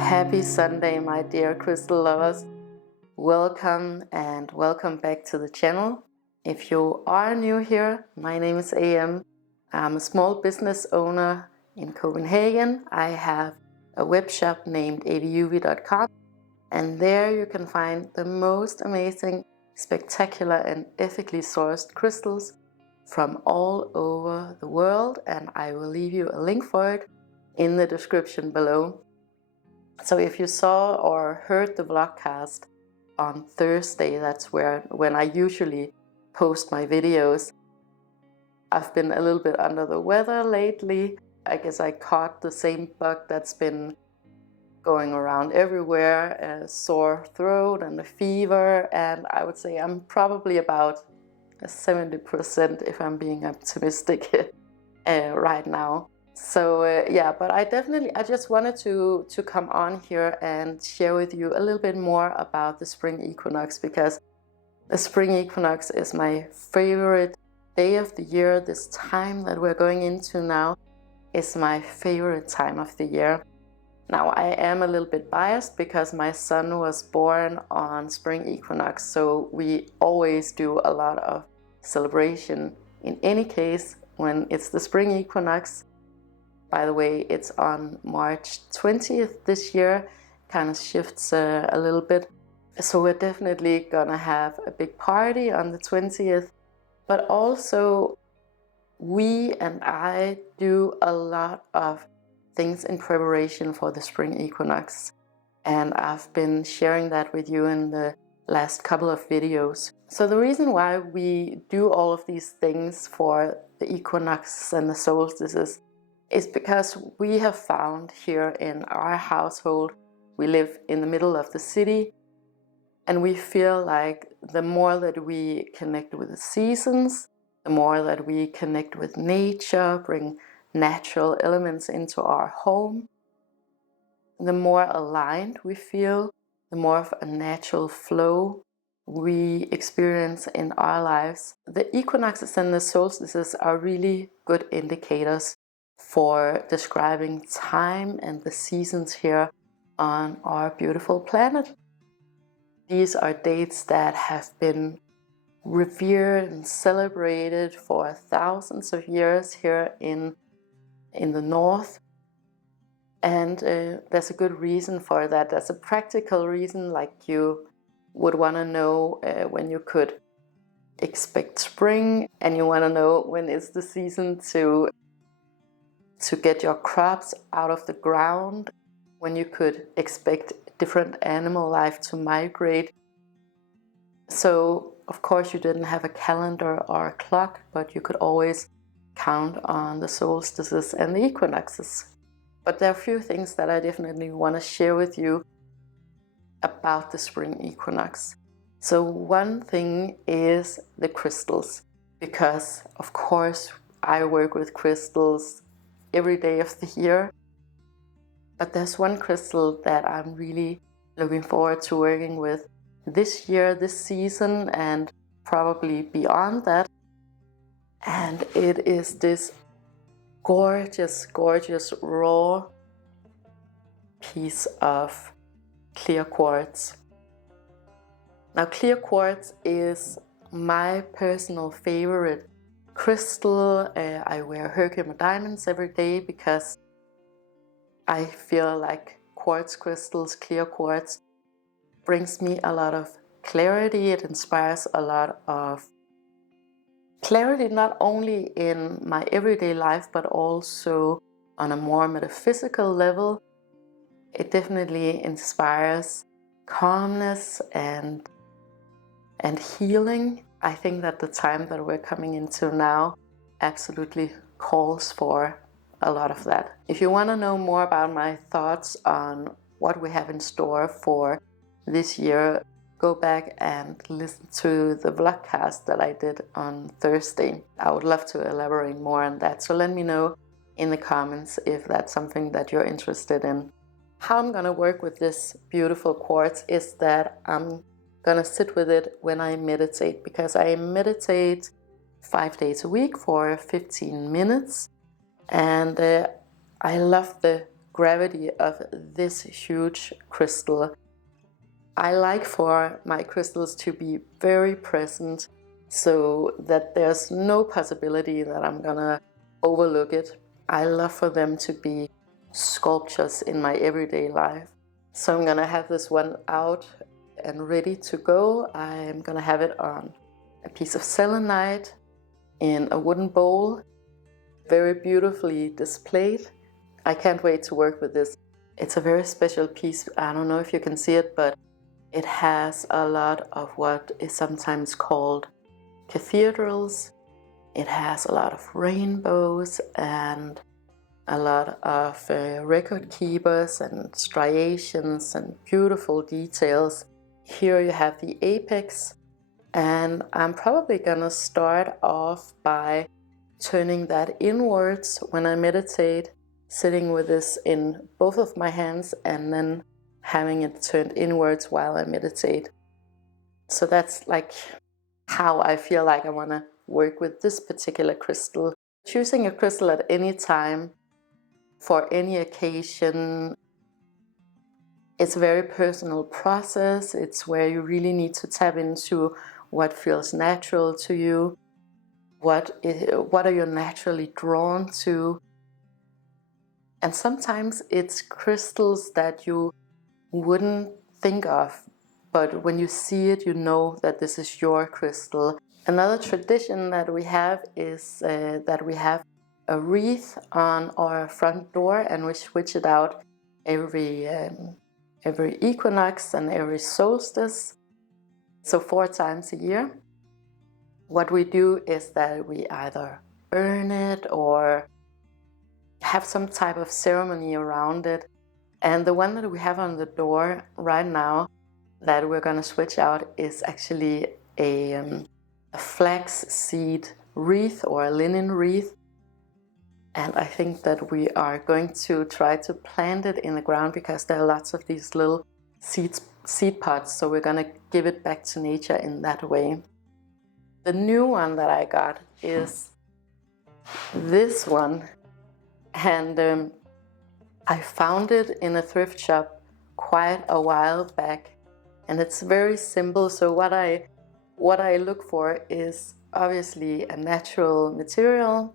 Happy Sunday, my dear crystal lovers. Welcome and welcome back to the channel. If you are new here, my name is AM. I'm a small business owner in Copenhagen. I have a web shop named AVIUVI.com, and there you can find the most amazing, spectacular and ethically sourced crystals from all over the world, and I will leave you a link for it in the description below. So if you saw or heard the vlogcast on Thursday, that's when I usually post my videos. I've been a little bit under the weather lately. I guess I caught the same bug that's been going around everywhere, a sore throat and a fever, and I would say I'm probably about 70% if I'm being optimistic right now. So yeah, but I just wanted to come on here and share with you a little bit more about the spring equinox, because the spring equinox is my favorite day of the year. This time that we're going into now is my favorite time of the year. Now, I am a little bit biased because my son was born on spring equinox, so we always do a lot of celebration in any case when it's the spring equinox. By the way, it's on March 20th this year, kind of shifts a little bit. So we're definitely gonna have a big party on the 20th, but also we and I do a lot of things in preparation for the spring equinox. And I've been sharing that with you in the last couple of videos. So the reason why we do all of these things for the equinoxes and the solstices is because we have found here in our household, we live in the middle of the city, and we feel like the more that we connect with the seasons, the more that we connect with nature, bring natural elements into our home, the more aligned we feel, the more of a natural flow we experience in our lives. The equinoxes and the solstices are really good indicators for describing time and the seasons here on our beautiful planet. These are dates that have been revered and celebrated for thousands of years here in the north, and there's a good reason for that. There's a practical reason, like you would want to know when you could expect spring, and you want to know when is the season to get your crops out of the ground, when you could expect different animal life to migrate. So of course you didn't have a calendar or a clock, but you could always count on the solstices and the equinoxes. But there are a few things that I definitely want to share with you about the spring equinox. So one thing is the crystals, because of course I work with crystals every day of the year. But there's one crystal that I'm really looking forward to working with this year, this season, and probably beyond that. And it is this gorgeous, gorgeous raw piece of clear quartz. Now, clear quartz is my personal favorite crystal. I wear Herkimer diamonds every day because I feel like quartz crystals, clear quartz, brings me a lot of clarity. It inspires a lot of clarity, not only in my everyday life, but also on a more metaphysical level. It definitely inspires calmness and healing. I think that the time that we're coming into now absolutely calls for a lot of that. If you want to know more about my thoughts on what we have in store for this year, go back and listen to the vlogcast that I did on Thursday. I would love to elaborate more on that. So let me know in the comments if that's something that you're interested in. How I'm gonna work with this beautiful quartz is that I'm gonna sit with it when I meditate, because I meditate 5 days a week for 15 minutes. And I love the gravity of this huge crystal. I like for my crystals to be very present so that there's no possibility that I'm gonna overlook it. I love for them to be sculptures in my everyday life. So I'm gonna have this one out and ready to go. I'm gonna have it on a piece of selenite in a wooden bowl, very beautifully displayed. I can't wait to work with this. It's a very special piece. I don't know if you can see it, but it has a lot of what is sometimes called cathedrals. It has a lot of rainbows and a lot of record keepers and striations and beautiful details. Here you have the apex, and I'm probably gonna start off by turning that inwards when I meditate, sitting with this in both of my hands and then having it turned inwards while I meditate. So that's like how I feel like I want to work with this particular crystal. Choosing a crystal at any time for any occasion, it's a very personal process. It's where you really need to tap into what feels natural to you. What are you naturally drawn to? And sometimes it's crystals that you wouldn't think of, but when you see it, you know that this is your crystal. Another tradition that we have is that we have a wreath on our front door, and we switch it out every equinox and every solstice, so 4 times a year. What we do is that we either burn it or have some type of ceremony around it. And the one that we have on the door right now that we're going to switch out is actually a flax seed wreath or a linen wreath. And I think that we are going to try to plant it in the ground because there are lots of these little seed pods. So we're going to give it back to nature in that way. The new one that I got is this one, and I found it in a thrift shop quite a while back, and it's very simple. So what I look for is obviously a natural material,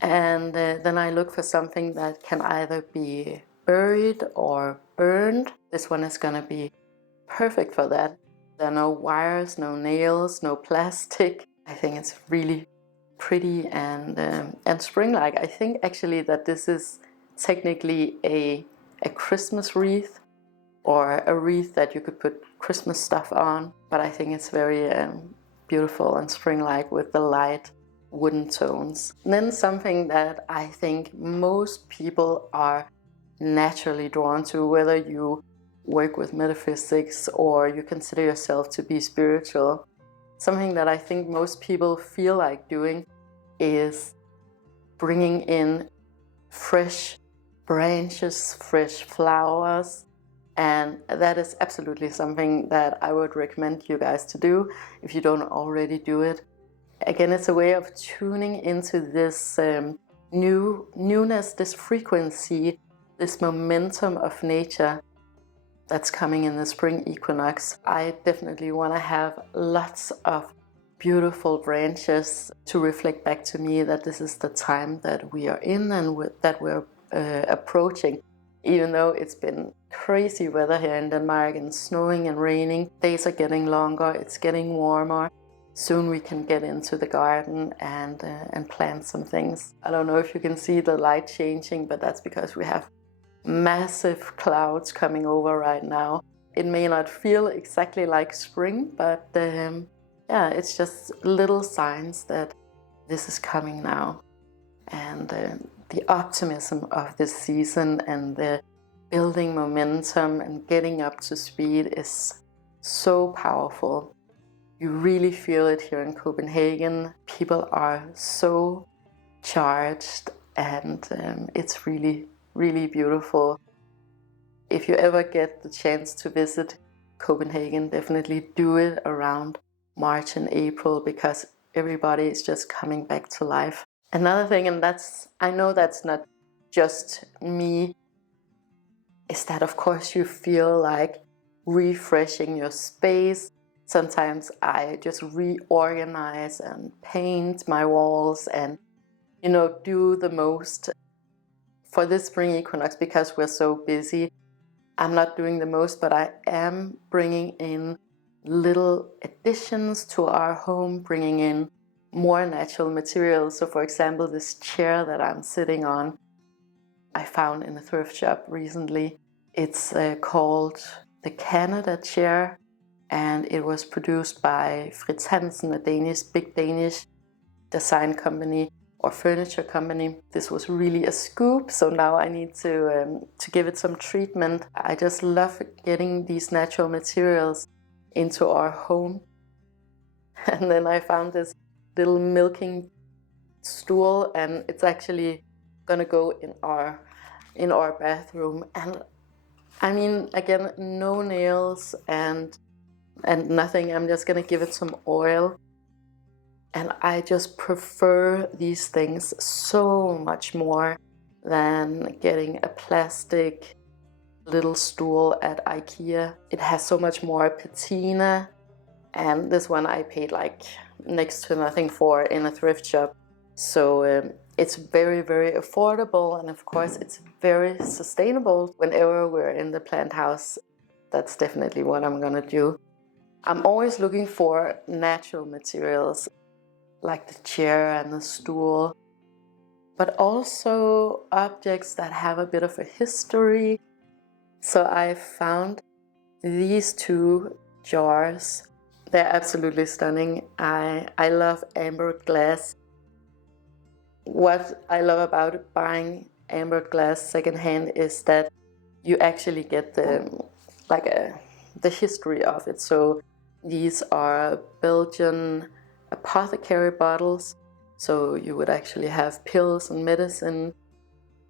and then I look for something that can either be buried or burned. This one is gonna be perfect for that. There are no wires, no nails, no plastic. I think it's really pretty and spring-like. I think actually that this is technically a Christmas wreath or a wreath that you could put Christmas stuff on, but I think it's very beautiful and spring-like with the light wooden tones. And then something that I think most people are naturally drawn to, whether you work with metaphysics or you consider yourself to be spiritual, something that I think most people feel like doing is bringing in fresh branches, fresh flowers, and that is absolutely something that I would recommend you guys to do if you don't already do it. Again, it's a way of tuning into this newness, this frequency, this momentum of nature that's coming in the spring equinox. I definitely want to have lots of beautiful branches to reflect back to me that this is the time that we are in and that we're approaching. Even though it's been crazy weather here in Denmark and snowing and raining, days are getting longer, it's getting warmer. Soon we can get into the garden and plant some things. I don't know if you can see the light changing, but that's because we have massive clouds coming over right now. It may not feel exactly like spring, but yeah, it's just little signs that this is coming now. And the optimism of this season and the building momentum and getting up to speed is so powerful. You really feel it here in Copenhagen. People are so charged, and it's really, really beautiful. If you ever get the chance to visit Copenhagen, definitely do it around March and April because everybody is just coming back to life. Another thing, and I know that's not just me is that of course you feel like refreshing your space. Sometimes I just reorganize and paint my walls and, you know, do the most. For this spring equinox, because we're so busy, I'm not doing the most, but I am bringing in little additions to our home, bringing in more natural materials. So for example, this chair that I'm sitting on, I found in a thrift shop recently. It's called the Canada chair, and it was produced by Fritz Hansen, a big Danish design company or furniture company. This was really a scoop, so now I need to give it some treatment. I just love getting these natural materials into our home. And then I found this little milking stool, and it's actually gonna go in our bathroom. And I mean, again, no nails and nothing. I'm just gonna give it some oil. And I just prefer these things so much more than getting a plastic little stool at IKEA. It has so much more patina. And this one I paid like next to nothing for in a thrift shop. So it's very, very affordable. And of course, it's very sustainable. Whenever we're in the plant house, that's definitely what I'm gonna do. I'm always looking for natural materials, like the chair and the stool, but also objects that have a bit of a history. So I found these two jars. They're absolutely stunning. I love ambered glass. What I love about buying ambered glass secondhand is that you actually get the history of it. So these are Belgian Apothecary bottles, so you would actually have pills and medicine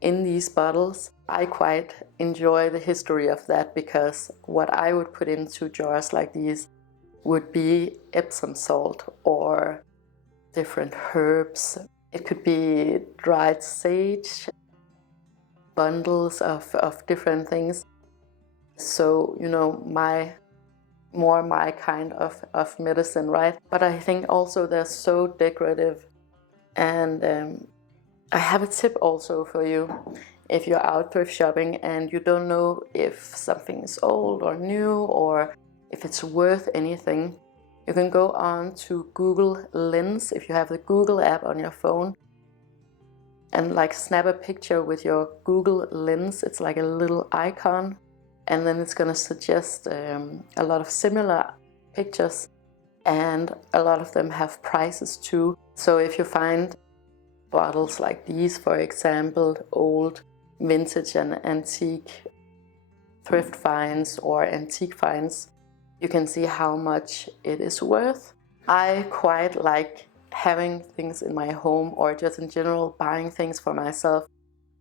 in these bottles. I quite enjoy the history of that, because what I would put into jars like these would be Epsom salt or different herbs. It could be dried sage, bundles of different things. So, you know, my kind of medicine, right? But I think also they're so decorative. And I have a tip also for you. If you're out thrift shopping and you don't know if something is old or new or if it's worth anything, you can go on to Google Lens if you have the Google app on your phone, and like snap a picture with your Google Lens. It's like a little icon, and then it's gonna suggest a lot of similar pictures, and a lot of them have prices too. So if you find bottles like these, for example, old vintage and antique thrift finds or antique finds, you can see how much it is worth. I quite like having things in my home, or just in general buying things for myself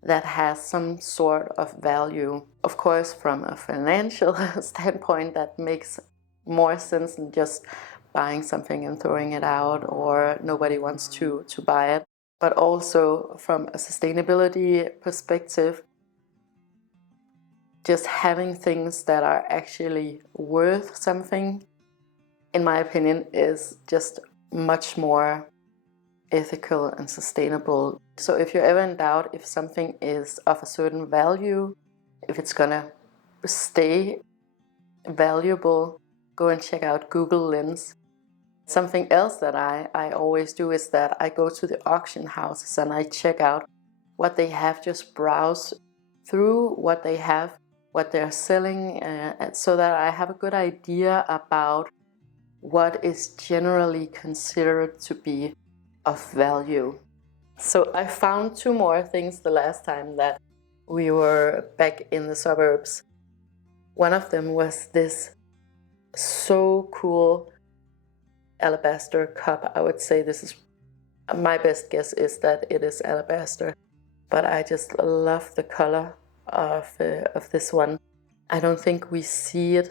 that has some sort of value. Of course, from a financial standpoint, that makes more sense than just buying something and throwing it out, or nobody wants to buy it. But also from a sustainability perspective, just having things that are actually worth something, in my opinion, is just much more ethical and sustainable. So if you're ever in doubt if something is of a certain value, if it's gonna stay valuable, go and check out Google Lens. Something else that I always do is that I go to the auction houses and I check out what they have, just browse through what they have, what they're selling, so that I have a good idea about what is generally considered to be of value. So I found two more things the last time that we were back in the suburbs. One of them was this so cool alabaster cup. I would say this is, my best guess is that it is alabaster, but I just love the color of this one. I don't think we see it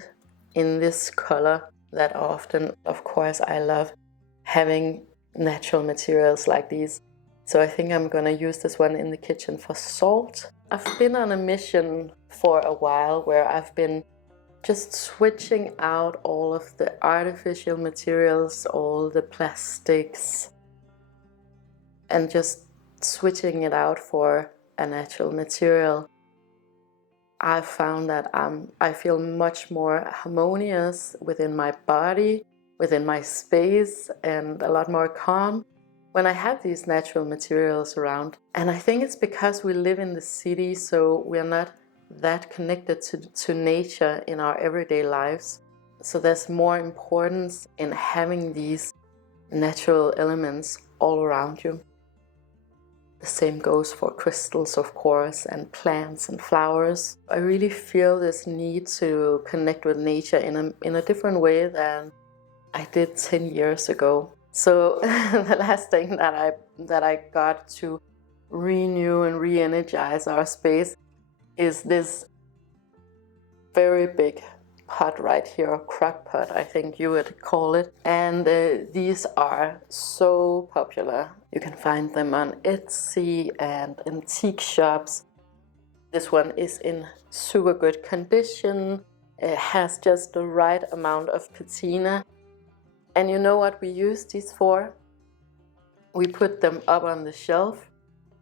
in this color that often. Of course, I love having natural materials like these, so I think I'm gonna use this one in the kitchen for salt. I've been on a mission for a while where I've been just switching out all of the artificial materials, all the plastics, and just switching it out for a natural material. I've found that I feel much more harmonious within my body, within my space, and a lot more calm when I have these natural materials around. And I think it's because we live in the city, so we're not that connected to nature in our everyday lives. So there's more importance in having these natural elements all around you. The same goes for crystals, of course, and plants and flowers. I really feel this need to connect with nature in a different way than I did 10 years ago. So the last thing that I got to renew and re-energize our space is this very big pot right here, Crackpot, I think you would call it. And these are so popular. You can find them on Etsy and antique shops. This one is in super good condition. It has just the right amount of patina. And you know what we use these for? We put them up on the shelf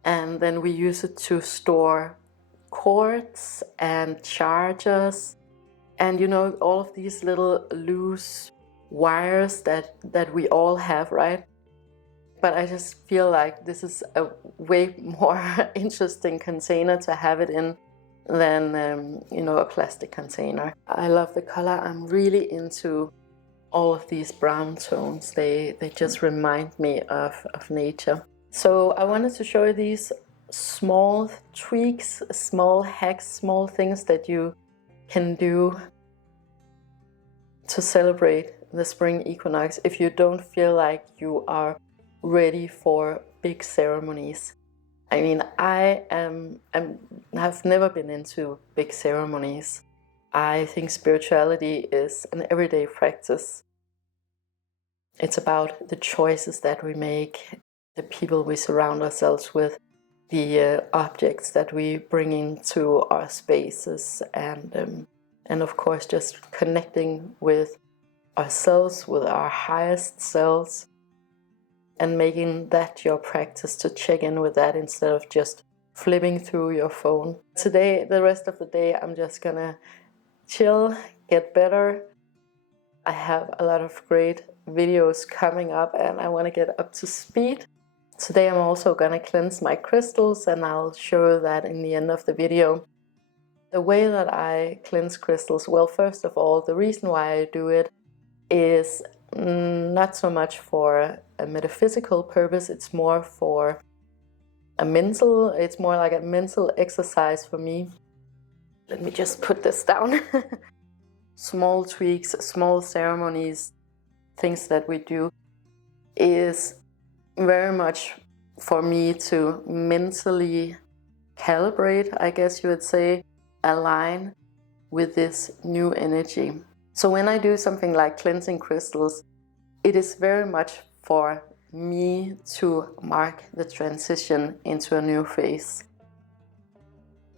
and then we use it to store cords and chargers. And you know, all of these little loose wires that we all have, right? But I just feel like this is a way more interesting container to have it in than, you know, a plastic container. I love the color. I'm really into all of these brown tones. They just remind me of nature. So I wanted to show you these small tweaks, small hacks, small things that you can do to celebrate the spring equinox if you don't feel like you are ready for big ceremonies. I mean, I've never been into big ceremonies. I think spirituality is an everyday practice. It's about the choices that we make, the people we surround ourselves with, the objects that we bring into our spaces, and of course just connecting with ourselves, with our highest selves, and making that your practice to check in with that instead of just flipping through your phone. Today, the rest of the day, I'm just gonna chill, get better. I have a lot of great videos coming up and I want to get up to speed. Today I'm also gonna cleanse my crystals and I'll show that in the end of the video. The way that I cleanse crystals, well, first of all, the reason why I do it is not so much for a metaphysical purpose, it's more for it's more like a mental exercise for me. Let me just put this down. Small tweaks, small ceremonies, things that we do is very much for me to mentally calibrate, I guess you would say, align with this new energy. So when I do something like cleansing crystals, it is very much for me to mark the transition into a new phase.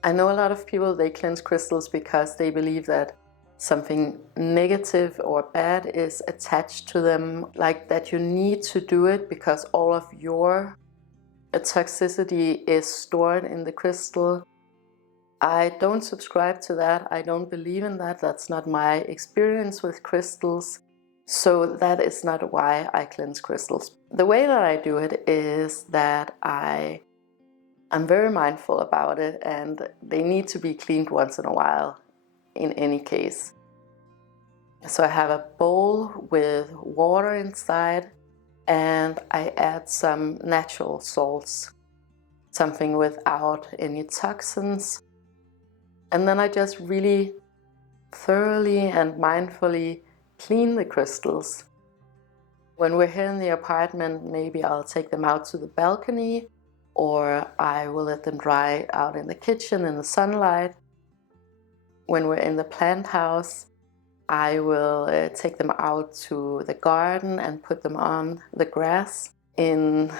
I know a lot of people, they cleanse crystals because they believe that something negative or bad is attached to them, like that you need to do it because all of your toxicity is stored in the crystal. I don't subscribe to that. I don't believe in that. That's not my experience with crystals. So that is not why I cleanse crystals. The way that I do it is that I'm very mindful about it and they need to be cleaned once in a while in any case. So I have a bowl with water inside and I add some natural salts, something without any toxins. And then I just really thoroughly and mindfully clean the crystals. When we're here in the apartment, maybe I'll take them out to the balcony or I will let them dry out in the kitchen in the sunlight. When we're in the plant house, I will take them out to the garden and put them on the grass. In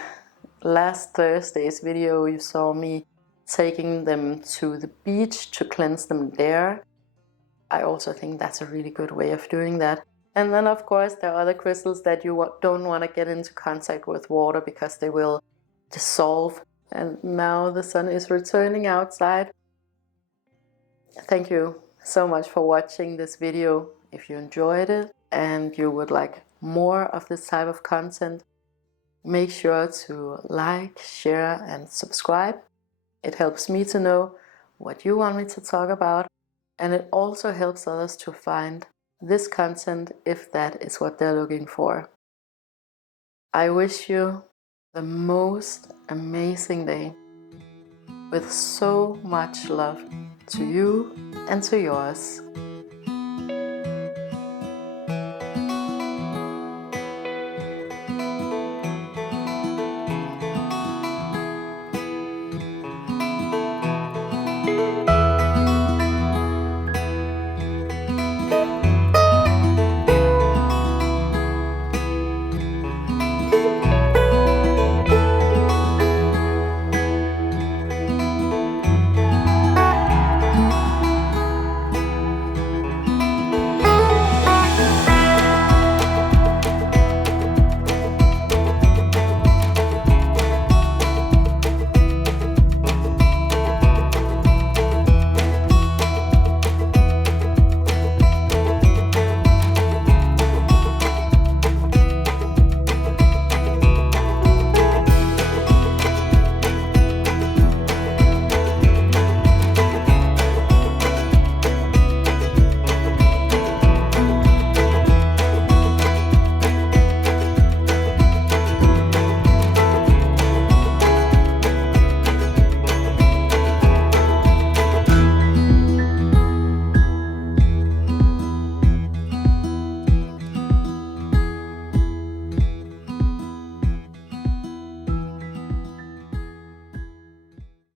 last Thursday's video, you saw me taking them to the beach to cleanse them there. I also think that's a really good way of doing that. And then of course there are other crystals that you don't want to get into contact with water because they will dissolve. And now the sun is returning outside. Thank you so much for watching this video. If you enjoyed it and you would like more of this type of content, make sure to like, share and subscribe. It helps me to know what you want me to talk about, and it also helps others to find this content if that is what they're looking for. I wish you the most amazing day with so much love to you and to yours.